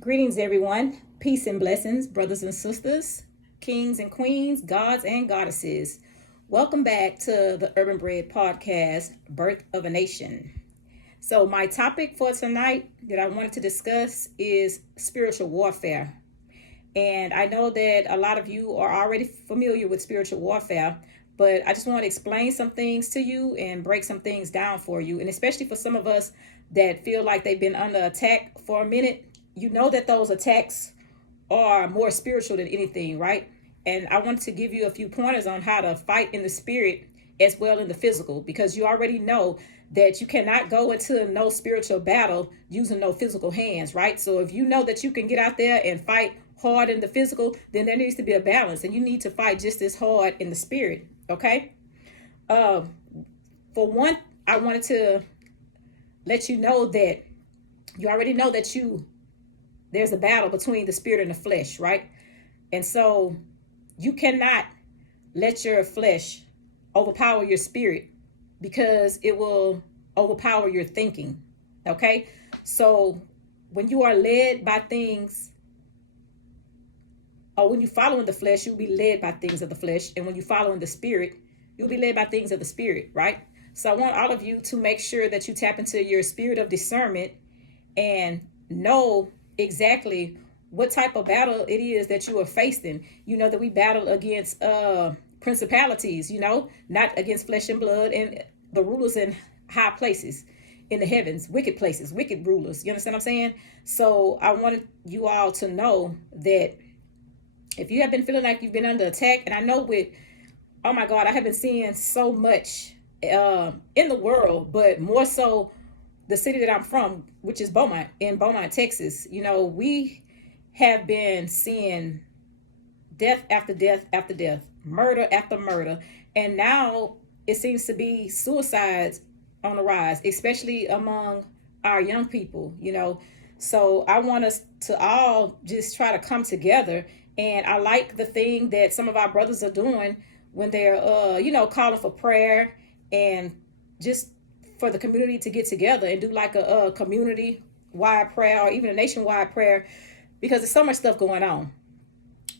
Greetings, everyone. Peace and blessings, brothers and sisters, kings and queens, gods and goddesses. Welcome back to the Urban Bread Podcast, Birth of a Nation. So, my topic for tonight that I wanted to discuss is spiritual warfare. And I know that a lot of you are already familiar with spiritual warfare, but I just want to explain some things to you and break some things down for you. And especially for some of us that feel like they've been under attack for a minute, you know that those attacks are more spiritual than anything, right? And I want to give you a few pointers on how to fight in the spirit as well in the physical, because you already know that you cannot go into no spiritual battle using no physical hands, right? So if you know that you can get out there and fight hard in the physical, then there needs to be a balance, and you need to fight just as hard in the spirit. Okay. Uh, for one, I wanted to let you know that you already know that there's a battle between the spirit and the flesh, right? And so you cannot let your flesh overpower your spirit, because it will overpower your thinking. Okay. So when you are led by things, or when you follow in the flesh, you'll be led by things of the flesh. And when you follow in the spirit, you'll be led by things of the spirit, right? So I want all of you to make sure that you tap into your spirit of discernment and know exactly what type of battle it is that you are facing. You know that we battle against principalities, not against flesh and blood, and the rulers in high places in the heavens, wicked places, wicked rulers. You understand what I'm saying? So I wanted you all to know that if you have been feeling like you've been under attack, and I know oh my God, I have been seeing so much in the world, but more so the city that I'm from, which is Beaumont, Texas. We have been seeing death after death after death, murder after murder, and now it seems to be suicides on the rise, especially among our young people. So I want us to all just try to come together. And I like the thing that some of our brothers are doing when they're, calling for prayer and just for the community to get together and do like a community wide prayer or even a nationwide prayer, because there's so much stuff going on.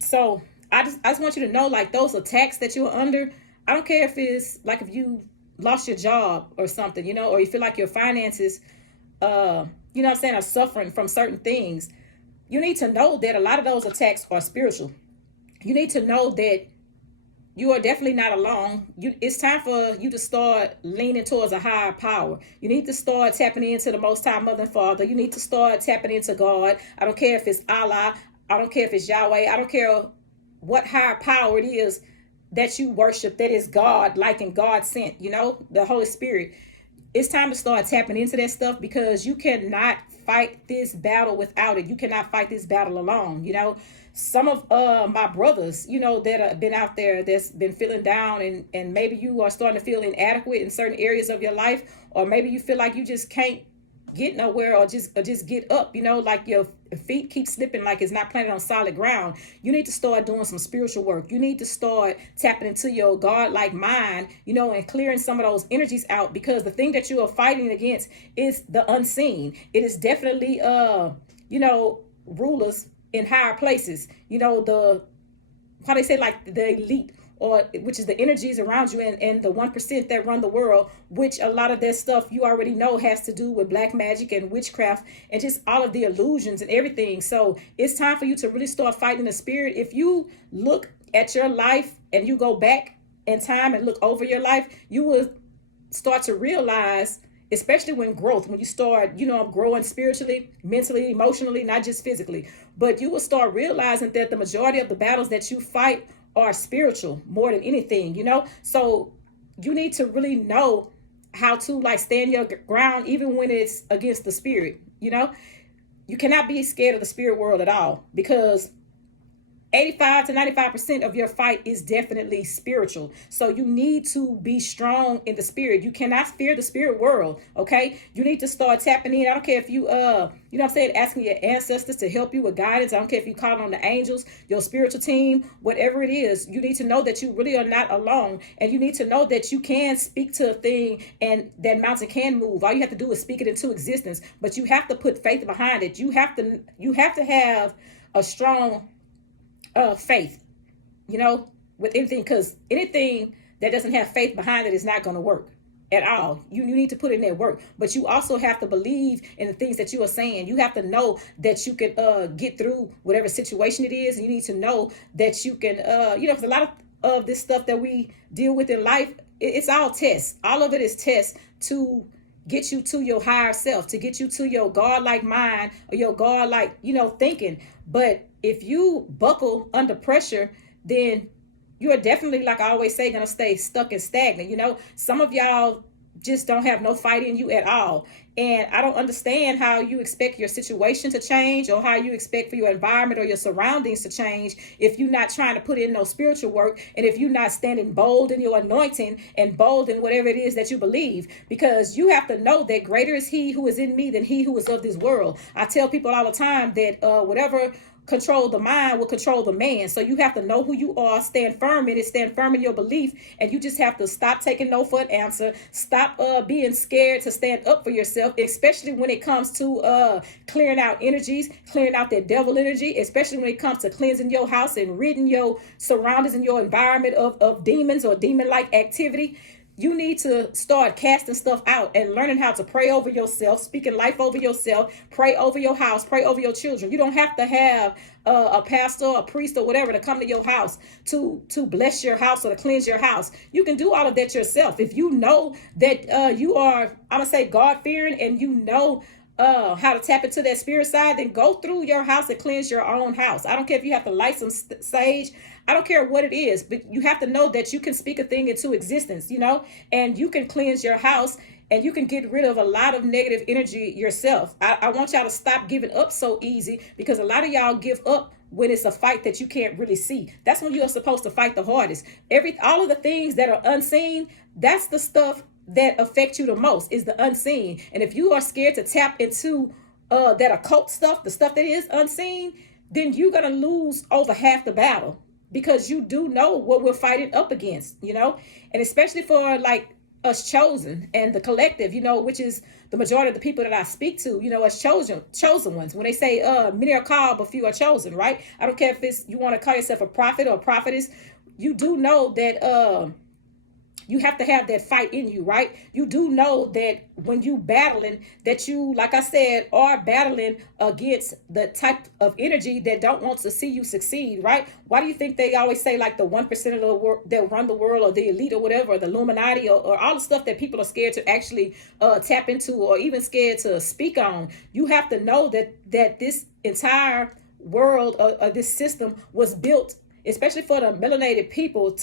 So I just want you to know, like, those attacks that you're under, I don't care if it's like if you lost your job or something, or you feel like your finances, what I'm saying, are suffering from certain things. You need to know that a lot of those attacks are spiritual. You need to know that you are definitely not alone. It's time for you to start leaning towards a higher power. You need to start tapping into the Most High Mother and Father. You need to start tapping into God. I don't care if it's Allah. I don't care if it's Yahweh. I don't care what higher power it is that you worship that is God, like and God sent, the Holy Spirit. It's time to start tapping into that stuff, because you cannot fight this battle without it. You cannot fight this battle alone. Some of my brothers, that have been out there, that's been feeling down, and maybe you are starting to feel inadequate in certain areas of your life, or maybe you feel like you just can't get nowhere, or just get up, like your feet keep slipping, like it's not planted on solid ground. You need to start doing some spiritual work. You need to start tapping into your God-like mind, and clearing some of those energies out, because the thing that you are fighting against is the unseen. It is definitely rulers in higher places, the how they say, like the elite, or which is the energies around you, and the 1% that run the world, which a lot of that stuff you already know has to do with black magic and witchcraft and just all of the illusions and everything. So it's time for you to really start fighting the spirit. If you look at your life and you go back in time and look over your life, you will start to realize, especially when you start, growing spiritually, mentally, emotionally, not just physically, but you will start realizing that the majority of the battles that you fight are spiritual more than anything. So you need to really know how to, like, stand your ground even when it's against the spirit. You cannot be scared of the spirit world at all, because 85 to 95% of your fight is definitely spiritual. So you need to be strong in the spirit. You cannot fear the spirit world. Okay. You need to start tapping in. I don't care if you, you know what I'm saying, asking your ancestors to help you with guidance. I don't care if you call on the angels, your spiritual team, whatever it is. You need to know that you really are not alone. And you need to know that you can speak to a thing and that mountain can move. All you have to do is speak it into existence. But you have to put faith behind it. You have to have a strong faith, you know, with anything, because anything that doesn't have faith behind it is not going to work at all. You need to put in that work, but you also have to believe in the things that you are saying. You have to know that you can get through whatever situation it is. And you need to know that you can, you know, because a lot of this stuff that we deal with in life, it's all tests. All of it is tests to get you to your higher self, to get you to your God-like mind or your God-like, you know, thinking. But if you buckle under pressure, then you are definitely, like I always say, going to stay stuck and stagnant. You know, some of y'all just don't have no fight in you at all. And I don't understand how you expect your situation to change or how you expect for your environment or your surroundings to change if you're not trying to put in no spiritual work, and if you're not standing bold in your anointing and bold in whatever it is that you believe. Because you have to know that greater is he who is in me than he who is of this world. I tell people all the time that whatever control the mind will control the man. So you have to know who you are, stand firm in it, stand firm in your belief, and you just have to stop taking no for an answer. Stop being scared to stand up for yourself, especially when it comes to clearing out energies, clearing out that devil energy, especially when it comes to cleansing your house and ridding your surroundings and your environment of demons or demon-like activity. You need to start casting stuff out and learning how to pray over yourself, speaking life over yourself, pray over your house, pray over your children. You don't have to have a pastor, a priest, or whatever to come to your house to bless your house or to cleanse your house. You can do all of that yourself. If you know that you are, I'm going to say, God-fearing, and you know how to tap into that spirit side, then go through your house and cleanse your own house. I don't care if you have to light some sage. I don't care what it is, but you have to know that you can speak a thing into existence, you know, and you can cleanse your house and you can get rid of a lot of negative energy yourself. I want y'all to stop giving up so easy, because a lot of y'all give up when it's a fight that you can't really see. That's when you are supposed to fight the hardest. All of the things that are unseen, that's the stuff that affect you the most, is the unseen. And if you are scared to tap into that occult stuff, the stuff that is unseen, then you're going to lose over half the battle, because you do know what we're fighting up against, you know. And especially for like us chosen and the collective, you know, which is the majority of the people that I speak to, you know, as chosen ones. When they say many are called but few are chosen, right? I don't care if it's, you want to call yourself a prophet or a prophetess, you do know that you have to have that fight in you, right? You do know that when you battling, that you, like I said, are battling against the type of energy that don't want to see you succeed, right? Why do you think they always say like the 1% of the world that run the world, or the elite or whatever, or the Illuminati, or all the stuff that people are scared to actually tap into, or even scared to speak on? You have to know that this entire world, this system was built, especially for the melanated people,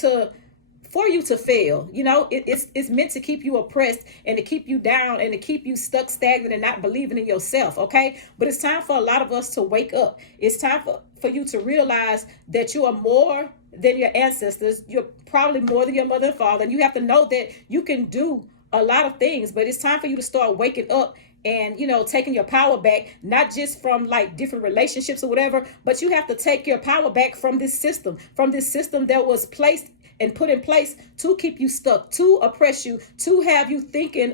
for you to fail. You know, it's meant to keep you oppressed and to keep you down and to keep you stuck, stagnant, and not believing in yourself. Okay. But it's time for a lot of us to wake up. It's time for you to realize that you are more than your ancestors. You're probably more than your mother and father. And you have to know that you can do a lot of things, but it's time for you to start waking up and, you know, taking your power back, not just from like different relationships or whatever, but you have to take your power back from this system that was placed and put in place to keep you stuck, to oppress you, to have you thinking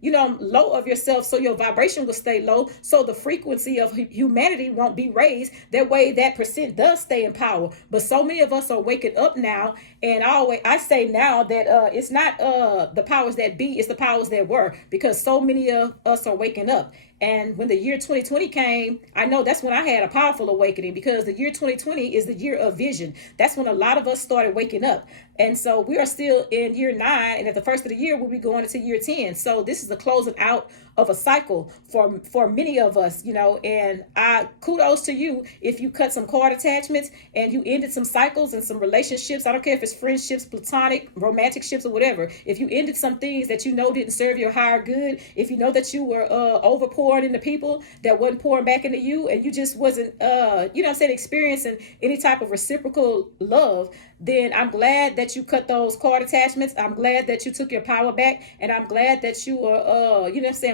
you know, low of yourself, so your vibration will stay low, so the frequency of humanity won't be raised. That way that percent does stay in power. But so many of us are waking up now, and I say now that it's not the powers that be, it's the powers that were, because so many of us are waking up. And when the year 2020 came, I know that's when I had a powerful awakening, because the year 2020 is the year of vision. That's when a lot of us started waking up. And so we are still in year 9, and at the first of the year, we'll be going into year 10. So this is the closing out of a cycle for many of us, and I kudos to you if you cut some cord attachments and you ended some cycles and some relationships. I don't care if it's friendships, platonic, romantic ships, or whatever. If you ended some things that you know didn't serve your higher good, if you know that you were over pouring into people that wasn't pouring back into you, and you just wasn't experiencing any type of reciprocal love, then I'm glad that you cut those cord attachments. I'm glad that you took your power back, and I'm glad that you are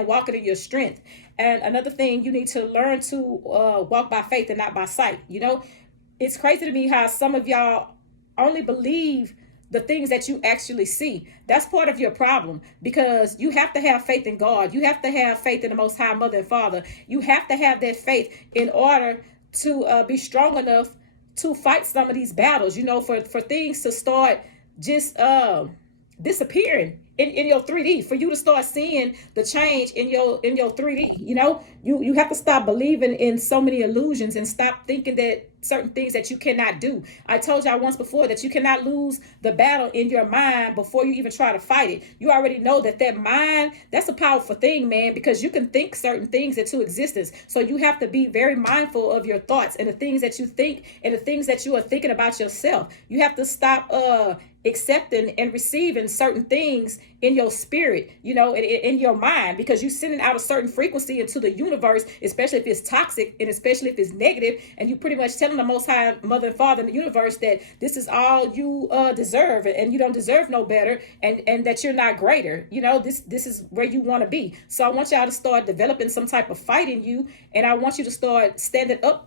walking in your strength. And another thing, you need to learn to walk by faith and not by sight. It's crazy to me how some of y'all only believe the things that you actually see. That's part of your problem, because you have to have faith in God. You have to have faith in the Most High Mother and Father. You have to have that faith in order to be strong enough to fight some of these battles, for things to start just disappearing in your 3D, for you to start seeing the change in your 3D. You have to stop believing in so many illusions and stop thinking that certain things that you cannot do. I told y'all once before that you cannot lose the battle in your mind before you even try to fight it. You already know that mind, that's a powerful thing, man, because you can think certain things into existence. So you have to be very mindful of your thoughts and the things that you think and the things that you are thinking about yourself. You have to stop accepting and receiving certain things in your spirit, in your mind, because you're sending out a certain frequency into the universe, especially if it's toxic and especially if it's negative, and you pretty much telling the Most High Mother and Father in the universe that this is all you deserve, and you don't deserve no better, and that you're not greater. This is where you want to be. So I want y'all to start developing some type of fight in you, and I want you to start standing up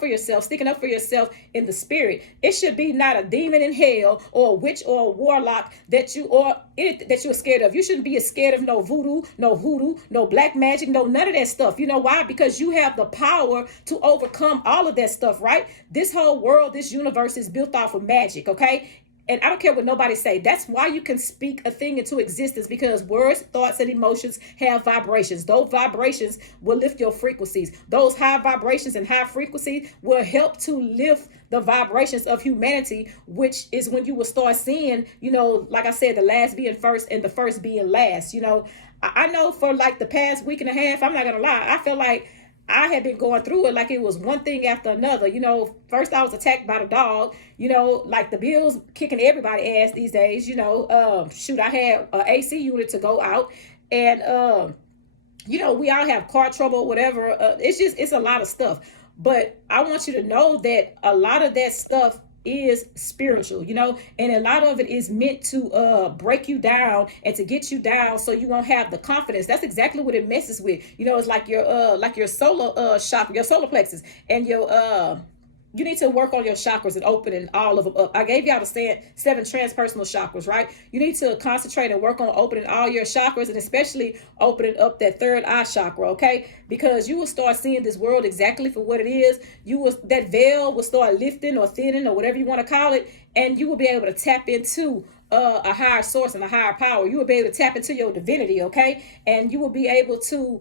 for yourself, sticking up for yourself in the spirit. It should be not a demon in hell or a witch or a warlock that you're scared of. You shouldn't be scared of no voodoo, no black magic, no none of that stuff. You know why? Because you have the power to overcome all of that stuff, right? This whole world, this universe is built off of magic, okay? And I don't care what nobody say. That's why you can speak a thing into existence, because words, thoughts, and emotions have vibrations. Those vibrations will lift your frequencies. Those high vibrations and high frequency will help to lift the vibrations of humanity, which is when you will start seeing, like I said, the last being first and the first being last. I know for like the past week and a half, I'm not going to lie, I feel like I had been going through it like it was one thing after another. First I was attacked by the dog, like the bills kicking everybody ass these days, I had an AC unit to go out, and, we all have car trouble, whatever. It's a lot of stuff. But I want you to know that a lot of that stuff is spiritual, and a lot of it is meant to break you down and to get you down so you won't have the confidence. That's exactly what it messes with. It's like your solar chakra, your solar plexus, and your you need to work on your chakras and opening all of them up. I gave y'all the 7 transpersonal chakras, right? You need to concentrate and work on opening all your chakras, and especially opening up that third eye chakra, okay? Because you will start seeing this world exactly for what it is. That veil will start lifting or thinning or whatever you want to call it, and you will be able to tap into a higher source and a higher power. You will be able to tap into your divinity, okay? And you will be able to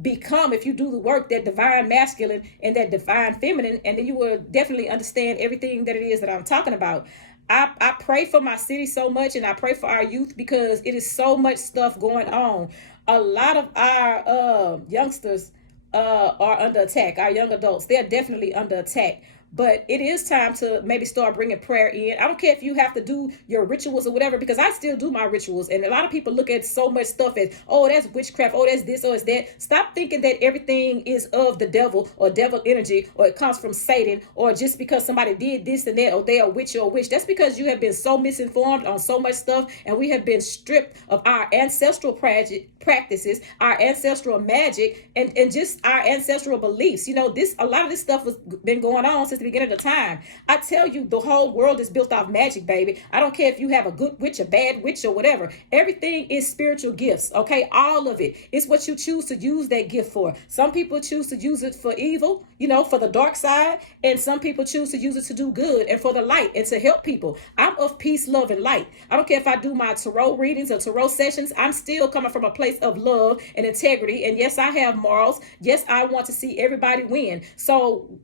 become, if you do the work, that divine masculine and that divine feminine, and then you will definitely understand everything that it is that I'm talking about. I pray for my city so much, and I pray for our youth, because it is so much stuff going on. A lot of our youngsters are under attack. Our young adults, they're definitely under attack. But it is time to maybe start bringing prayer in. I don't care if you have to do your rituals or whatever, because I still do my rituals. And a lot of people look at so much stuff as, oh, that's witchcraft, oh, that's this, or it's that. Stop thinking that everything is of the devil or devil energy, or it comes from Satan, or just because somebody did this and that, or they are witch or witch. That's because you have been so misinformed on so much stuff, and we have been stripped of our ancestral practices, our ancestral magic, and just our ancestral beliefs. A lot of this stuff has been going on since the beginning of time. I tell you, the whole world is built off magic, baby. I don't care if you have a good witch, a bad witch, or whatever. Everything is spiritual gifts, okay? All of it. It's what you choose to use that gift for. Some people choose to use it for evil, for the dark side, and some people choose to use it to do good and for the light and to help people. I'm of peace, love, and light. I don't care if I do my tarot readings or tarot sessions. I'm still coming from a place of love and integrity. And yes, I have morals. Yes, I want to see everybody win. So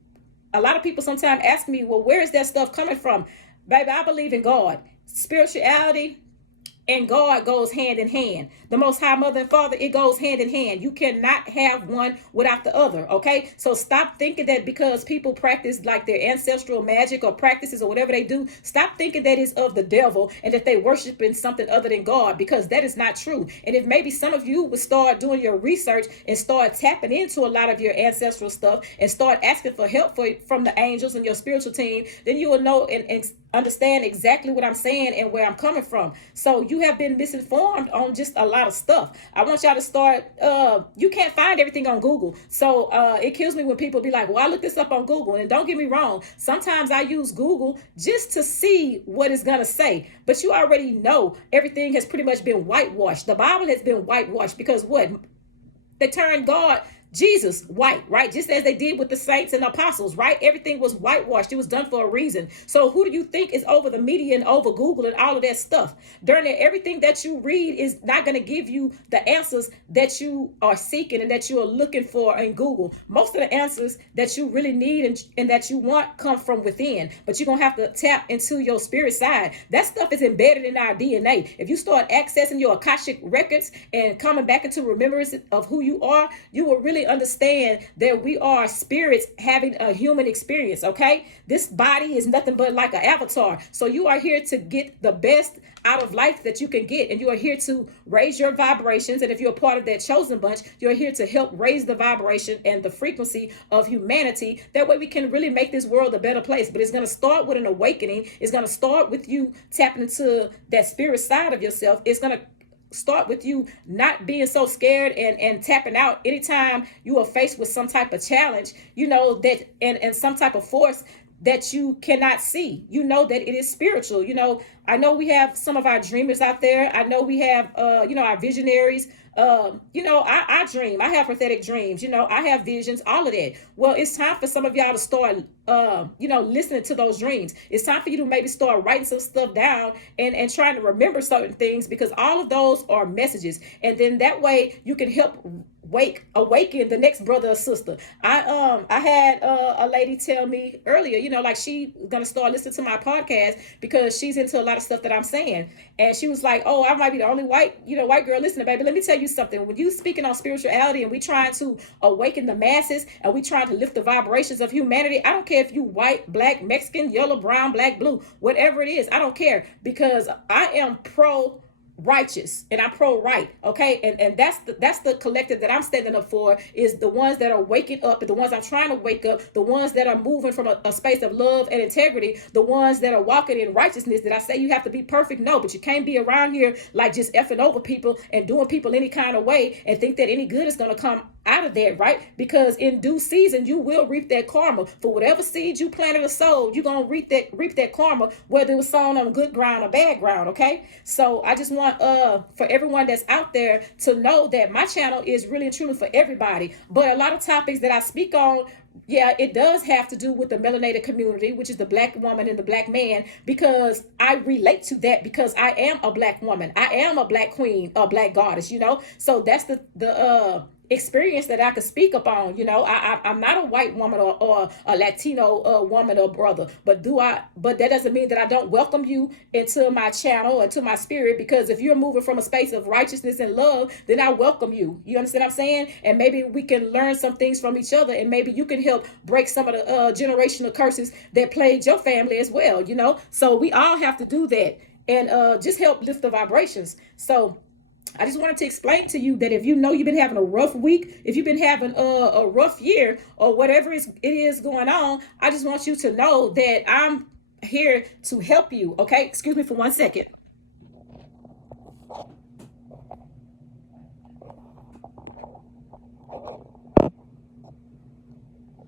a lot of people sometimes ask me, well, where is that stuff coming from? Baby, I believe in God. Spirituality, and God goes hand in hand. The Most High Mother and Father, it goes hand in hand. You cannot have one without the other, okay? So stop thinking that because people practice like their ancestral magic or practices or whatever they do, stop thinking that is of the devil and that they worshiping something other than God, because that is not true. And if maybe some of you would start doing your research and start tapping into a lot of your ancestral stuff and start asking for help from the angels and your spiritual team, then you will know and understand exactly what I'm saying and where I'm coming from. So you have been misinformed on just a lot of stuff. I want y'all to start, you can't find everything on Google. So it kills me when people be like, well, I looked this up on Google. And don't get me wrong, sometimes I use Google just to see what it's going to say. But you already know everything has pretty much been whitewashed. The Bible has been whitewashed because what? They turned God, Jesus, white, right? Just as they did with the saints and the apostles, right? Everything was whitewashed. It was done for a reason. So who do you think is over the media and over Google and all of that stuff? During there, everything that you read is not going to give you the answers that you are seeking and that you are looking for in Google. Most of the answers that you really need and that you want come from within, but you're going to have to tap into your spirit side. That stuff is embedded in our DNA. If you start accessing your Akashic records and coming back into remembrance of who you are, you will really understand that we are spirits having a human experience, okay? This body is nothing but like an avatar. So you are here to get the best out of life that you can get, and you are here to raise your vibrations. And if you're a part of that chosen bunch, you're here to help raise the vibration and the frequency of humanity. That way we can really make this world a better place. But it's going to start with an awakening. It's going to start with you tapping into that spirit side of yourself. It's going to start with you not being so scared and tapping out anytime you are faced with some type of challenge, you know, that and some type of force that you cannot see. You know that it is spiritual. You know, I know we have some of our dreamers out there. I know we have our visionaries. I dream. I have prophetic dreams. I have visions, all of that. Well, it's time for some of y'all to start listening to those dreams. It's time for you to maybe start writing some stuff down and trying to remember certain things, because all of those are messages. And then that way you can help awaken the next brother or sister. I had a lady tell me earlier, like she gonna start listening to my podcast because she's into a lot of stuff that I'm saying. And she was like, oh, I might be the only white girl listening, baby. Let me tell you something. When you speaking on spirituality and we trying to awaken the masses and we trying to lift the vibrations of humanity, I don't care if you white, black, Mexican, yellow, brown, black, blue, whatever it is, I don't care, because I am pro righteous and I'm pro right, okay? And that's the collective that I'm standing up for, is the ones that are waking up, and the ones I'm trying to wake up, the ones that are moving from a space of love and integrity, the ones that are walking in righteousness. Did I say you have to be perfect? No, but you can't be around here like just effing over people and doing people any kind of way and think that any good is going to come out of that, right? Because in due season you will reap that karma. For whatever seed you planted or sowed, you're going to reap that karma, whether it was sown on good ground or bad ground, okay? So I just want for everyone that's out there to know that my channel is really and truly for everybody. But a lot of topics that I speak on, yeah, it does have to do with the melanated community, which is the black woman and the black man, because I relate to that, because I am a black woman. I am a black queen, a black goddess, So that's the experience that I could speak upon. I'm not a white woman or a Latino woman or brother, but that doesn't mean that I don't welcome you into my channel or to my spirit, because if you're moving from a space of righteousness and love, then I welcome you. You understand what I'm saying? And maybe we can learn some things from each other, and maybe you can help break some of the generational curses that plagued your family as well, So we all have to do that and just help lift the vibrations. So I just wanted to explain to you that if you've been having a rough week, if you've been having a rough year or whatever it is going on, I just want you to know that I'm here to help you. Okay, excuse me for 1 second.